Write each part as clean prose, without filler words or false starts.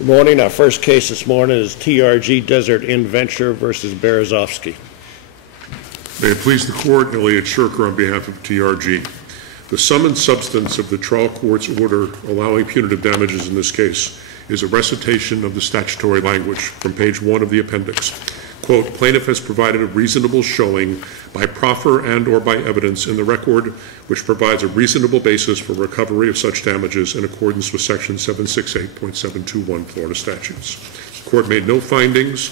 Good morning. Our first case this morning is TRG Desert Inn Venture versus Berezovsky. May it please the Court, Elliot Shirker on behalf of TRG. The sum and substance of the trial court's order allowing punitive damages in this case is a recitation of the statutory language from page 1 of the appendix. Quote, plaintiff has provided a reasonable showing by proffer and or by evidence in the record which provides a reasonable basis for recovery of such damages in accordance with section 768.721 Florida statutes. The court made no findings,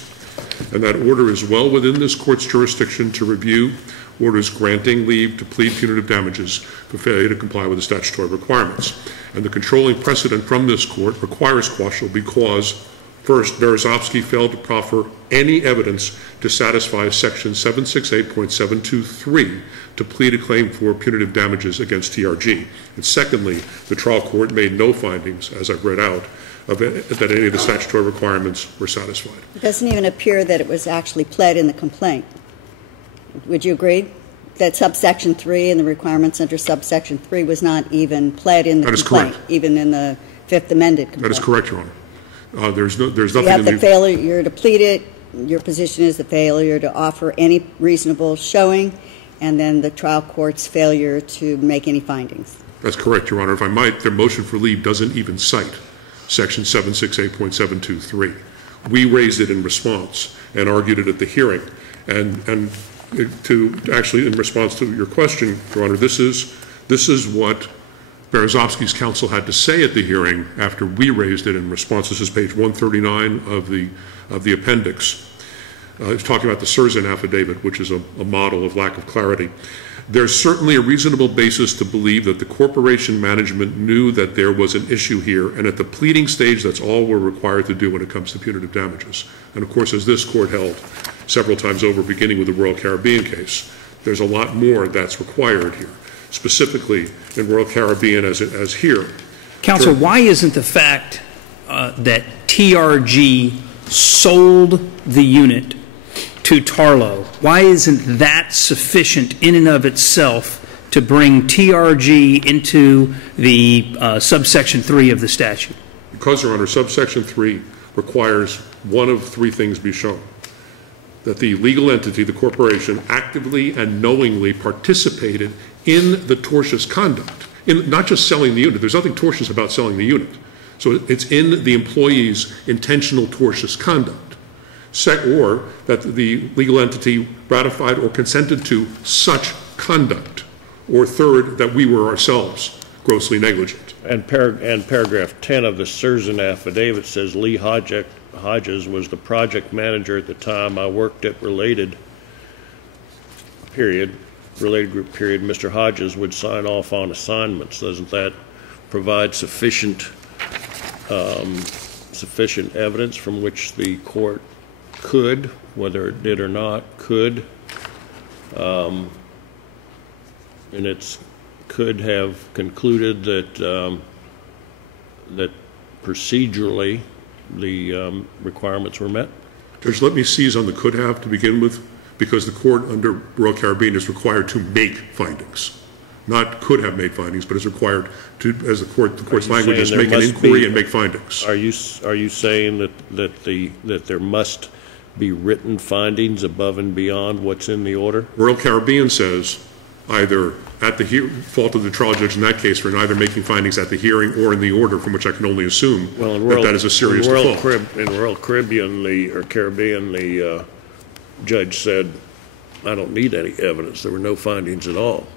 and that order is well within this court's jurisdiction to review orders granting leave to plead punitive damages for failure to comply with the statutory requirements. And the controlling precedent from this court requires quashal because, first, Berezovsky failed to proffer any evidence to satisfy section 768.723 to plead a claim for punitive damages against TRG. And secondly, the trial court made no findings, as I've read out, that any of the statutory requirements were satisfied. It doesn't even appear that it was actually pled in the complaint. Would you agree that subsection 3 and the requirements under subsection 3 was not even pled in the complaint, even in the Fifth Amended complaint? That is correct, Your Honor. There's nothing you have the failure to plead it. Your position is the failure to offer any reasonable showing, and then the trial court's failure to make any findings. That's correct, Your Honor. If I might, their motion for leave doesn't even cite section 768.723. We raised it in response and argued it at the hearing. And to actually, in response to your question, Your Honor, this is what Berezovsky's counsel had to say at the hearing after we raised it in response. This is page 139 of the appendix. It's talking about the Surgeon Affidavit, which is a model of lack of clarity. There's certainly a reasonable basis to believe that the corporation management knew that there was an issue here, and at the pleading stage, that's all we're required to do when it comes to punitive damages. And of course, as this court held several times over, beginning with the Royal Caribbean case, there's a lot more that's required here, specifically in Royal Caribbean as here. Counsel, why isn't the fact that TRG sold the unit to Tarlow, why isn't that sufficient in and of itself to bring TRG into the subsection 3 of the statute? Because, Your Honor, subsection 3 requires one of three things be shown. That the legal entity, the corporation, actively and knowingly participated in the tortious conduct, in not just selling the unit. There's nothing tortious about selling the unit. So it's in the employee's intentional tortious conduct. Or that the legal entity ratified or consented to such conduct. Or third, that we were ourselves grossly negligent. And paragraph 10 of the Surgeon Affidavit says Lee Hodges was the project manager at the time I worked at Related Group, period. Mr. Hodges would sign off on assignments. Doesn't that provide sufficient evidence from which the court could, whether it did or not, could, and could have concluded that that procedurally the requirements were met? Judge, let me seize on the could have to begin with, because the court under Royal Caribbean is required to make findings. Not could have made findings, but is required to, as the court's language is, make an inquiry and make findings. Are you saying that there must be written findings above and beyond what's in the order? Royal Caribbean says either at the fault of the trial judge in that case for either making findings at the hearing or in the order, from which I can only assume that is a serious default. In Royal Caribbean, the judge said, I don't need any evidence. There were no findings at all.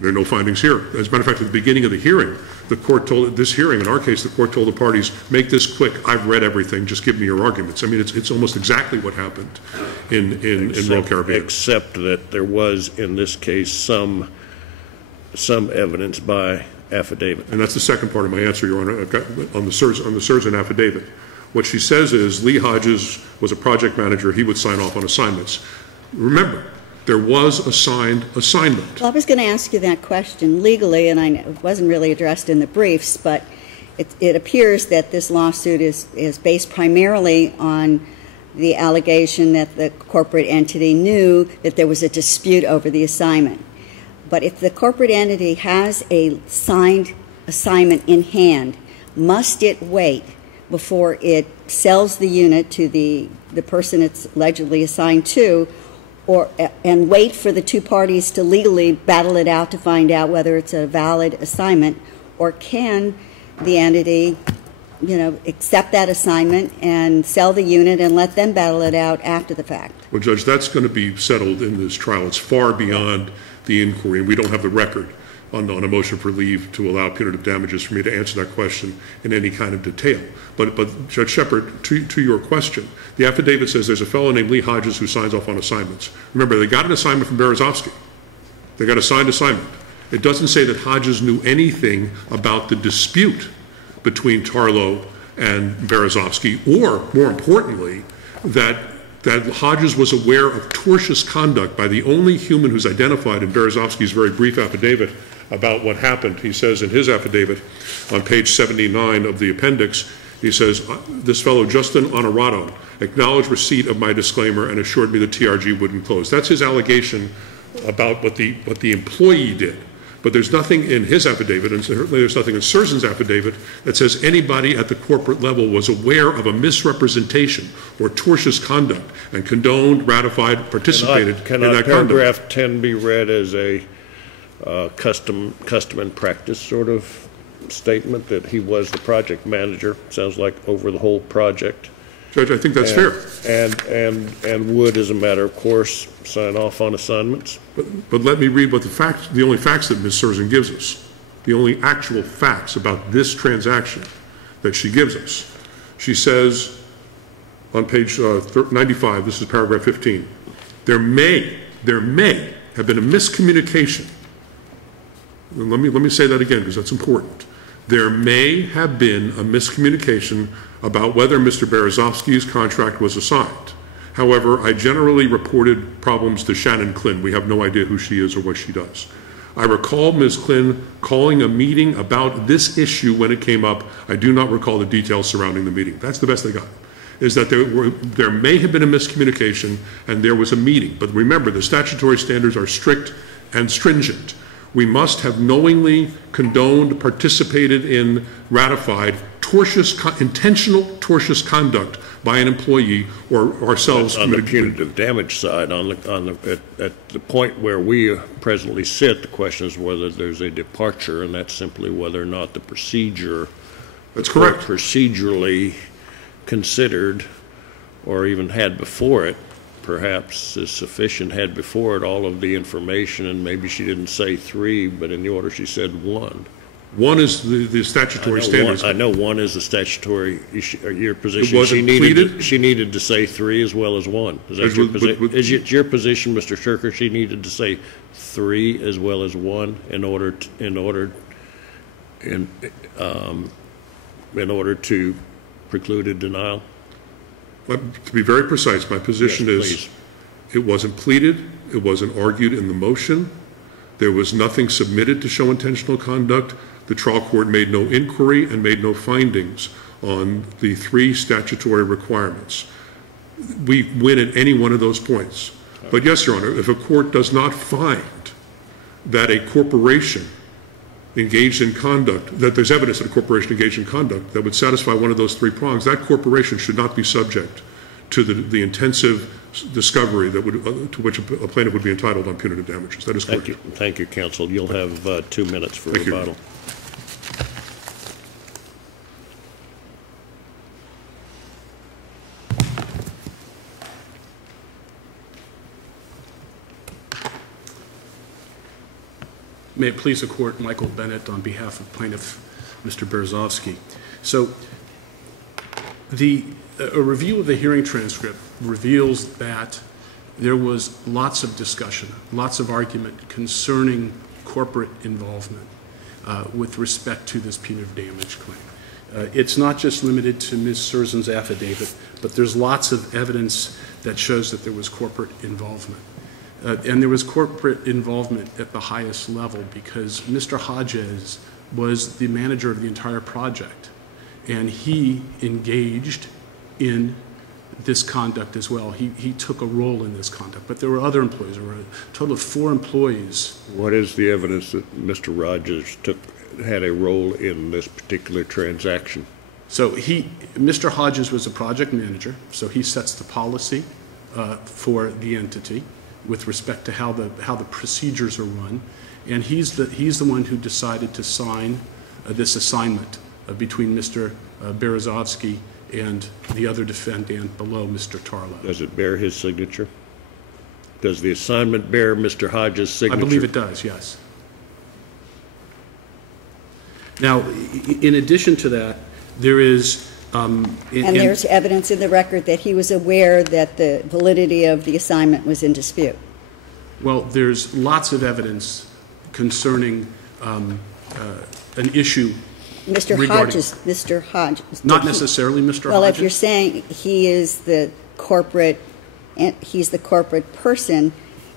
There are no findings here. As a matter of fact, at the beginning of the hearing, the court told, this hearing, in our case, the court told the parties, make this quick. I've read everything. Just give me your arguments. I mean, it's almost exactly what happened in Royal Caribbean. Except that there was, in this case, some evidence by affidavit. And that's the second part of my answer, Your Honor. I've got on the Surgeon Affidavit. What she says is Lee Hodges was a project manager. He would sign off on assignments. Remember, there was a signed assignment. Well, I was going to ask you that question legally, and it wasn't really addressed in the briefs, but it appears that this lawsuit is based primarily on the allegation that the corporate entity knew that there was a dispute over the assignment. But if the corporate entity has a signed assignment in hand, must it wait before it sells the unit to the person it's allegedly assigned to, and wait for the two parties to legally battle it out to find out whether it's a valid assignment, or can the entity, accept that assignment and sell the unit and let them battle it out after the fact? Well, Judge, that's going to be settled in this trial. It's far beyond the inquiry, and we don't have the record on a motion for leave to allow punitive damages for me to answer that question in any kind of detail. But Judge Shepard, to your question, the affidavit says there's a fellow named Lee Hodges who signs off on assignments. Remember, they got an assignment from Berezovsky. They got a signed assignment. It doesn't say that Hodges knew anything about the dispute between Tarlow and Berezovsky, or, more importantly, that Hodges was aware of tortious conduct by the only human who's identified in Berezovsky's very brief affidavit about what happened. He says in his affidavit on page 79 of the appendix, he says, this fellow, Justin Honorato, acknowledged receipt of my disclaimer and assured me the TRG wouldn't close. That's his allegation about what the employee did. But there's nothing in his affidavit, and certainly there's nothing in Surgeon's affidavit, that says anybody at the corporate level was aware of a misrepresentation or tortious conduct and condoned, ratified, participated in that conduct. Cannot paragraph 10 be read as a custom and practice sort of statement that he was the project manager? Sounds like over the whole project. Judge, I think that's fair. And would, as a matter of course, sign off on assignments. But let me read what the only facts that Ms. Surgeon gives us, the only actual facts about this transaction that she gives us. She says on page 95, this is paragraph 15, there may have been a miscommunication. And let me say that again because that's important. There may have been a miscommunication about whether Mr. Berezovsky's contract was assigned. However, I generally reported problems to Shannon Klin. We have no idea who she is or what she does. I recall Ms. Klin calling a meeting about this issue when it came up. I do not recall the details surrounding the meeting. That's the best they got, is that there may have been a miscommunication and there was a meeting. But remember, the statutory standards are strict and stringent. We must have knowingly condoned, participated in, ratified intentional tortious conduct by an employee or ourselves. On the punitive damage side, at the point where we presently sit, the question is whether there's a departure, and that's simply whether or not the procedure. That's correct. Procedurally considered, or even had before it, perhaps is sufficient, had before it all of the information, and maybe she didn't say 3, but in the order she said 1. 1 is the statutory standards. I know 1 is the statutory issue. Your position, it wasn't pleaded? She needed to say 3 as well as 1. Is that your position? Is it your position, Mr. Shirker, she needed to say 3 as well as 1 in order to preclude a denial? To be very precise, my position is it wasn't pleaded, it wasn't argued in the motion, there was nothing submitted to show intentional conduct. The trial court made no inquiry and made no findings on the 3 statutory requirements. We win at any one of those points. But yes, Your Honor, if a court does not find that a corporation engaged in conduct, that there's evidence that a corporation engaged in conduct that would satisfy one of those 3 prongs, that corporation should not be subject to the intensive discovery that to which a plaintiff would be entitled on punitive damages. That is correct. Thank you, counsel. You'll have 2 minutes for rebuttal. May it please the Court, Michael Bennett on behalf of Plaintiff Mr. Berezovsky. So a review of the hearing transcript reveals that there was lots of discussion, lots of argument concerning corporate involvement with respect to this punitive damage claim. It's not just limited to Ms. Surgeon's affidavit, but there's lots of evidence that shows that there was corporate involvement. And there was corporate involvement at the highest level because Mr. Hodges was the manager of the entire project, and he engaged in this conduct as well. He took a role in this conduct, but there were other employees. There were a total of 4 employees. What is the evidence that Mr. Rogers had a role in this particular transaction? So Mr. Hodges was a project manager, so he sets the policy for the entity with respect to how the procedures are run, and he's the one who decided to sign this assignment between Mr. Berezovsky and the other defendant below, Mr. Tarlow. Does it bear his signature? Does the assignment bear Mr. Hodges' signature? I believe it does, yes. Now, in addition to that, there is... and there's evidence in the record that he was aware that the validity of the assignment was in dispute. Well, there's lots of evidence concerning an issue Mr. Hodges. Not necessarily Mr. Hodges. Well, if you're saying he's the corporate person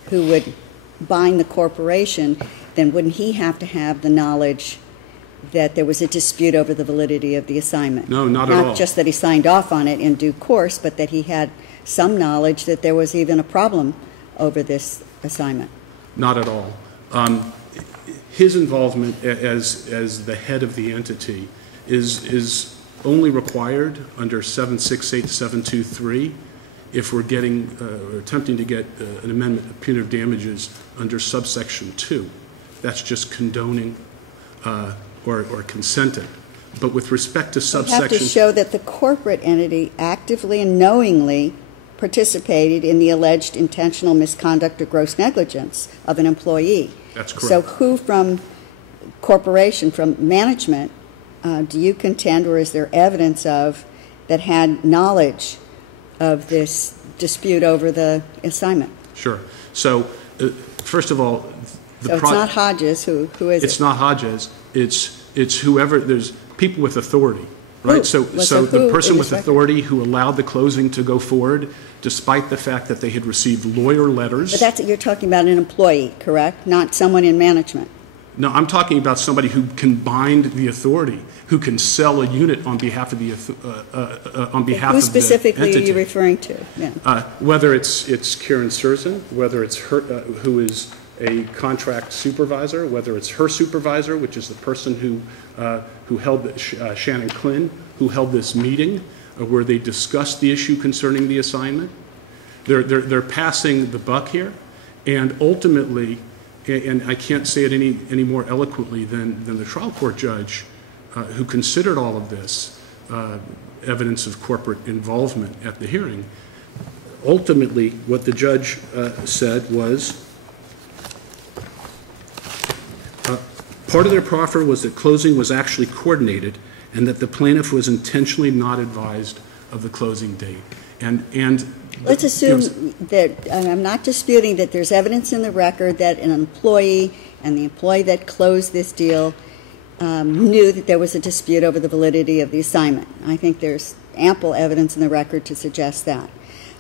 who would bind the corporation, then wouldn't he have to have the knowledge that there was a dispute over the validity of the assignment? No, not at all. Not just that he signed off on it in due course, but that he had some knowledge that there was even a problem over this assignment. Not at all. His involvement as the head of the entity is only required under 768-723 if we're getting or attempting to get an amendment of punitive damages under subsection 2. That's just condoning or consenting. But with respect to subsection... You have to show that the corporate entity actively and knowingly participated in the alleged intentional misconduct or gross negligence of an employee. That's correct. So who from corporation, from management, do you contend, or is there evidence of, that had knowledge of this dispute over the assignment? Sure. So, first of all... So it's not Hodges. Who is it? It's not Hodges. It's whoever... There's people with authority, right? So the person with authority who allowed the closing to go forward despite the fact that they had received lawyer letters... But that's, you're talking about an employee, correct? Not someone in management. No, I'm talking about somebody who can bind the authority, who can sell a unit on behalf of the Who specifically entity. are you referring to? Yeah. Whether it's Karen Surgeon, whether it's her, who is a contract supervisor, whether it's her supervisor, which is the person who held Shannon Klin, who held this meeting where they discussed the issue concerning the assignment. They're passing the buck here, and ultimately, and I can't say it any more eloquently than the trial court judge who considered all of this evidence of corporate involvement at the hearing. Ultimately, what the judge said was, part of their proffer was that closing was actually coordinated and that the plaintiff was intentionally not advised of the closing date. And let's assume that, I'm not disputing that there's evidence in the record that an employee and the employee that closed this deal knew that there was a dispute over the validity of the assignment. I think there's ample evidence in the record to suggest that.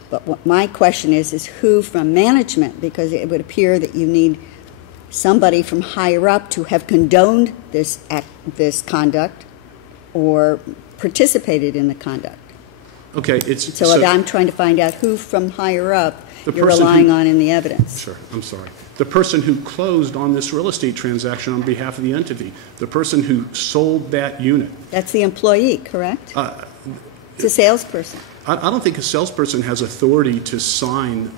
But what my question is who from management, because it would appear that you need somebody from higher up to have condoned this conduct or participated in the conduct. Okay, so I'm trying to find out who from higher up you're relying on in the evidence. Sure, I'm sorry. The person who closed on this real estate transaction on behalf of the entity, the person who sold that unit. That's the employee, correct? It's a salesperson. I don't think a salesperson has authority to sign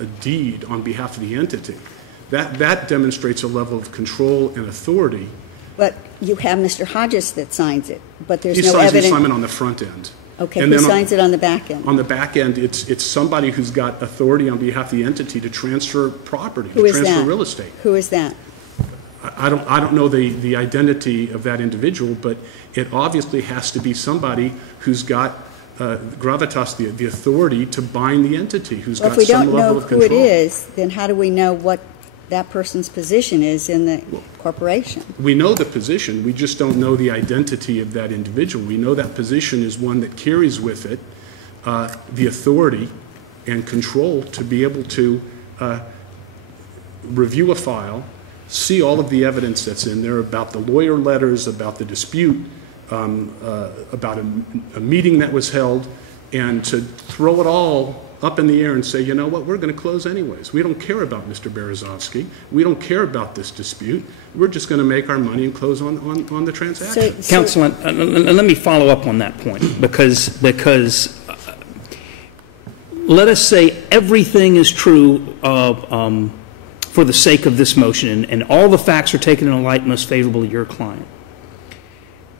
a deed on behalf of the entity. That demonstrates a level of control and authority. But you have Mr. Hodges that signs it, but there's no evidence. He signs the evidence. assignment on the front end. Okay, who signs it on the back end? On the back end, it's somebody who's got authority on behalf of the entity to transfer property, Who is transfer that? real estate. Who is that? I don't know the identity of that individual, but it obviously has to be somebody who's got gravitas, the authority to bind the entity, who's got some level of control. If we don't know who it is, then how do we know what that person's position is in the corporation? We know the position. We just don't know the identity of that individual. We know that position is one that carries with it the authority and control to be able to review a file, see all of the evidence that's in there about the lawyer letters, about the dispute, about a meeting that was held, and to throw it all up in the air and say, you know what, we're going to close anyways. We don't care about Mr. Berezovsky. We don't care about this dispute. We're just going to make our money and close on the transaction. Counsel, let me follow up on that point, because let us say everything is true for the sake of this motion, and all the facts are taken in a light most favorable to your client.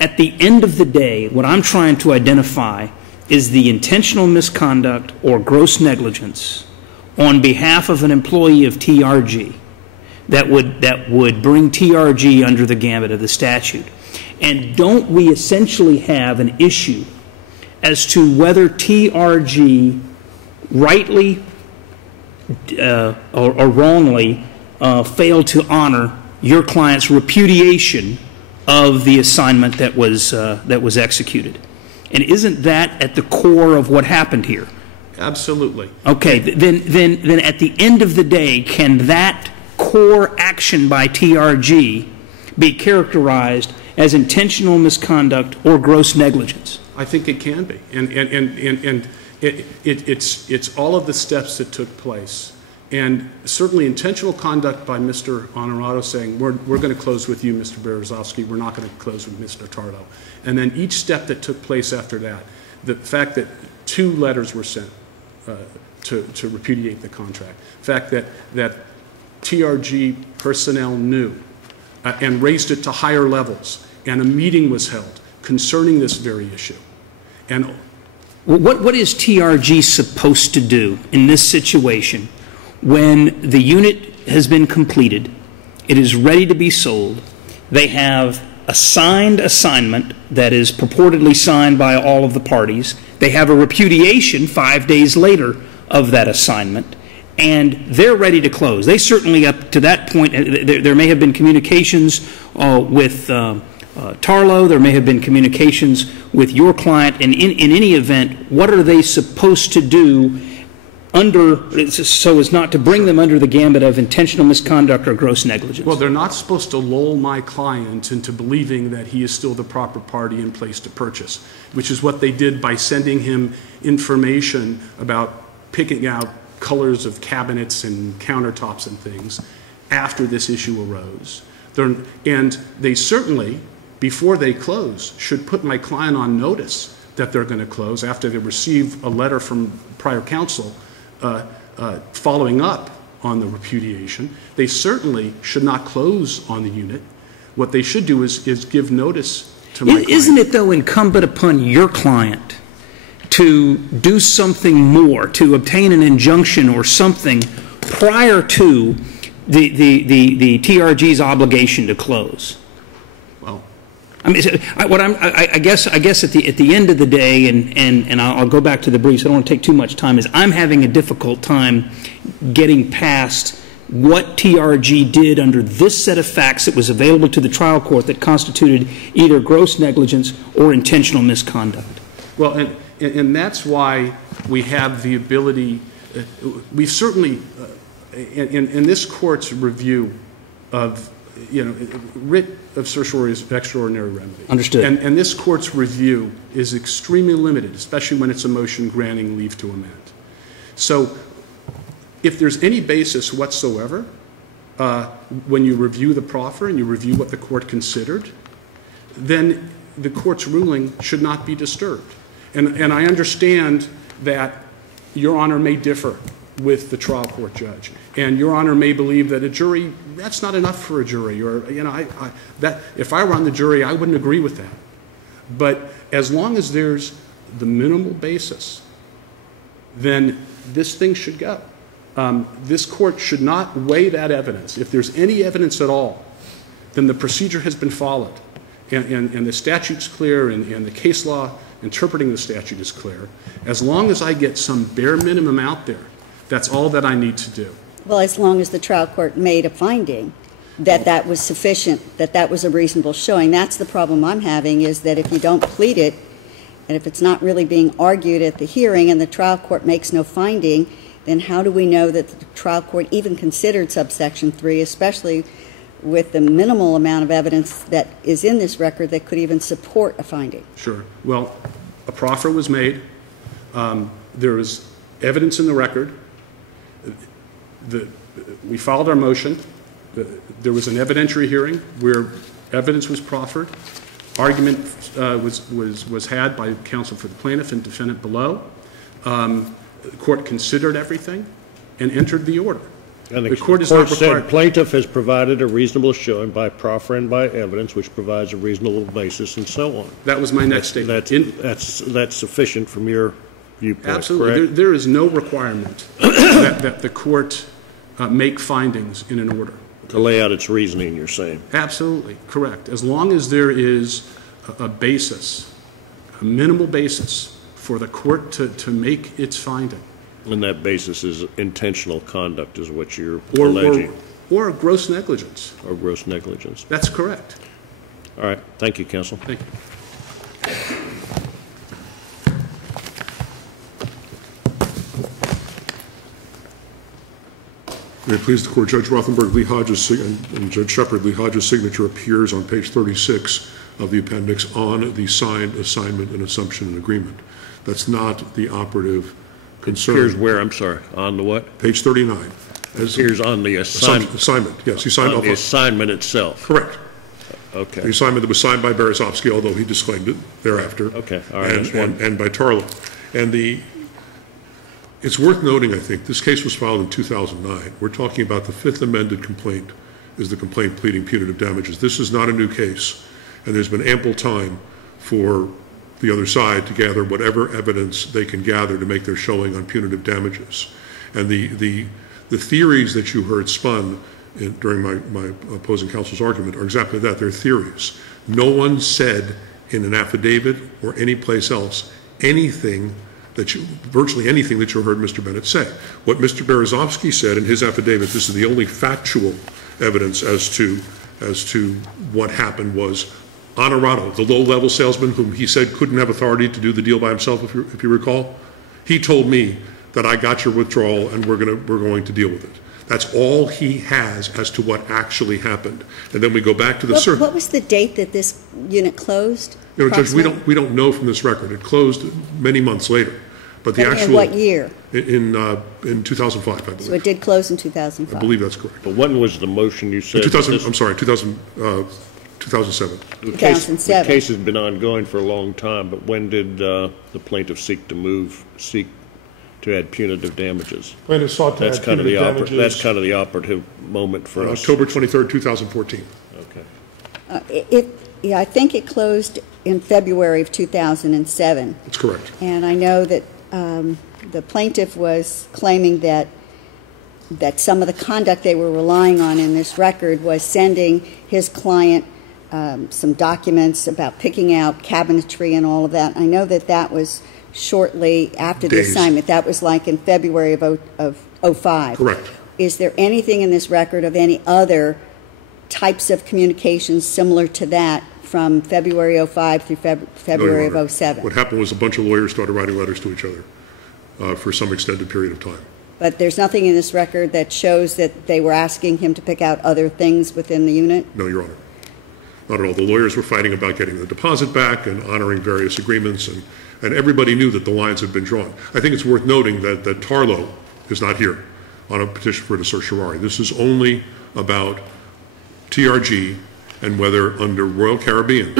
At the end of the day, what I'm trying to identify is the intentional misconduct or gross negligence on behalf of an employee of TRG that would bring TRG under the gambit of the statute. And don't we essentially have an issue as to whether TRG rightly or wrongly failed to honor your client's repudiation of the assignment that was executed? And isn't that at the core of what happened here? Absolutely. Okay, then at the end of the day, can that core action by TRG be characterized as intentional misconduct or gross negligence? I think it can be. And it's all of the steps that took place. And certainly intentional conduct by Mr. Honorato saying, we're going to close with you, Mr. Berezovsky, we're not going to close with Mr. Tardo. And then each step that took place after that, the fact that 2 letters were sent to repudiate the contract, the fact that TRG personnel knew and raised it to higher levels, and a meeting was held concerning this very issue. And what is TRG supposed to do in this situation when the unit has been completed, it is ready to be sold, they have a signed assignment that is purportedly signed by all of the parties, they have a repudiation 5 days later of that assignment, and they're ready to close? They certainly, up to that point, there may have been communications with Tarlo, there may have been communications with your client, and in any event, what are they supposed to do so as not to bring them under the gambit of intentional misconduct or gross negligence? Well, they're not supposed to lull my client into believing that he is still the proper party in place to purchase, which is what they did by sending him information about picking out colors of cabinets and countertops and things after this issue arose. And they certainly, before they close, should put my client on notice that they're going to close after they receive a letter from prior counsel following up on the repudiation. They certainly should not close on the unit. What they should do is give notice to my client. Isn't it, though, incumbent upon your client to do something more, to obtain an injunction or something prior to the TRG's obligation to close? I mean, I guess at the end of the day, and I'll go back to the briefs, I don't want to take too much time, is I'm having a difficult time getting past what TRG did under this set of facts that was available to the trial court that constituted either gross negligence or intentional misconduct. Well, and that's why we have the ability, we've certainly, in this court's review of, writ of certiorari is extraordinary remedy. Understood. And this court's review is extremely limited, especially when it's a motion granting leave to amend. So if there's any basis whatsoever, when you review the proffer and you review what the court considered, then the court's ruling should not be disturbed. And I understand that Your Honor may differ with the trial court judge, and Your Honor may believe that a jury, that's not enough for a jury, or that if I were on the jury, I wouldn't agree with that. But as long as there's the minimal basis, then this thing should go. This court should not weigh that evidence. If there's any evidence at all, then the procedure has been followed, and the statute's clear, and the case law interpreting the statute is clear. As long as I get some bare minimum out there, that's all that I need to do. Well, as long as the trial court made a finding that that was sufficient, that that was a reasonable showing. That's the problem I'm having, is that if you don't plead it, and if it's not really being argued at the hearing and the trial court makes no finding, then how do we know that the trial court even considered subsection 3, especially with the minimal amount of evidence that is in this record that could even support a finding? Sure. Well, a proffer was made. There is evidence in the record. We filed our motion. There was an evidentiary hearing where evidence was proffered. Argument was had by counsel for the plaintiff and defendant below. The court considered everything and entered the order. And the court is not required. Said plaintiff has provided a reasonable showing by proffer and by evidence, which provides a reasonable basis, and so on. That was my next statement. That's sufficient from your viewpoint. Absolutely. Correct? There is no requirement that the court make findings in an order. To lay out its reasoning, you're saying. Absolutely correct. As long as there is a basis, a minimal basis for the court to make its finding. And that basis is intentional conduct is what you're alleging. Or gross negligence. Or gross negligence. That's correct. All right. Thank you, counsel. Thank you. May it please the Court, Judge Rothenberg, Lee Hodges, and Judge Shepard, Lee Hodges' signature appears on page 36 of the appendix on the signed assignment and assumption and agreement. That's not the operative concern. Here's where, I'm sorry, on the what? Page 39. Here's on the assignment. Assignment, yes. He signed on off the assignment itself. Correct. Okay. The assignment that was signed by Berezovsky, although he disclaimed it thereafter. Okay. All right. And by Tarlow. And it's worth noting, I think, this case was filed in 2009. We're talking about the fifth amended complaint is the complaint pleading punitive damages. This is not a new case, and there's been ample time for the other side to gather whatever evidence they can gather to make their showing on punitive damages. And the theories that you heard spun during my opposing counsel's argument are exactly that. They're theories. No one said in an affidavit or any place else anything virtually anything that you heard Mr. Bennett say. What Mr. Berezovsky said in his affidavit, this is the only factual evidence as to what happened, was Honorado, the low-level salesman whom he said couldn't have authority to do the deal by himself, if you recall, he told me that I got your withdrawal and we're going to deal with it. That's all he has as to what actually happened. And then we go back to the surgeon. What was the date that this unit closed? You know, Judge, we don't know from this record. It closed many months later. But the actual. In what year? In 2005, I believe. So it did close in 2005. I believe that's correct. But when was the motion you said? 2007. 2007. The case has been ongoing for a long time, but when did the plaintiff seek to add punitive damages? Plaintiff sought to add punitive damages. That's kind of the operative moment for us. October 23rd, 2014. Okay. I think it closed in February of 2007. That's correct. And I know that the plaintiff was claiming that some of the conduct they were relying on in this record was sending his client some documents about picking out cabinetry and all of that. I know that was shortly after the assignment. That was like in February of 05. Correct. Is there anything in this record of any other types of communications similar to that from February 05 through February of 07? What happened was a bunch of lawyers started writing letters to each other for some extended period of time. But there's nothing in this record that shows that they were asking him to pick out other things within the unit? No, Your Honor. Not at all. The lawyers were fighting about getting the deposit back and honoring various agreements, and everybody knew that the lines had been drawn. I think it's worth noting that Tarlow is not here on a petition for a certiorari. This is only about TRG and whether under Royal Caribbean.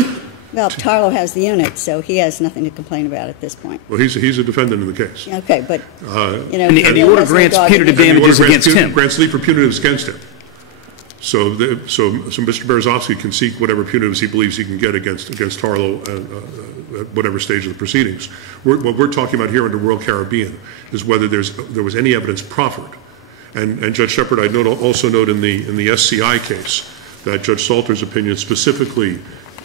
Well, Tarlow has the unit, so he has nothing to complain about at this point. Well, he's a defendant in the case. Okay, but, and the order grants punitive damages against him. Grants leave for punitives against him. So Mr. Berezovsky can seek whatever punitives he believes he can get against Tarlow at whatever stage of the proceedings. What we're talking about here under Royal Caribbean is whether there was any evidence proffered. And Judge Shepard, I'd also note in the SCI case that Judge Salter's opinion specifically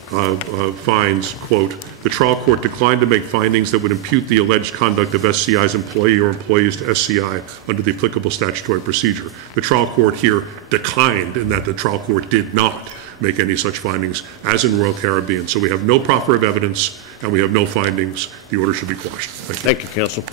finds, quote, the trial court declined to make findings that would impute the alleged conduct of SCI's employee or employees to SCI under the applicable statutory procedure. The trial court here declined in that the trial court did not make any such findings as in Royal Caribbean. So we have no proffer of evidence and we have no findings. The order should be quashed. Thank you. Thank you, counsel.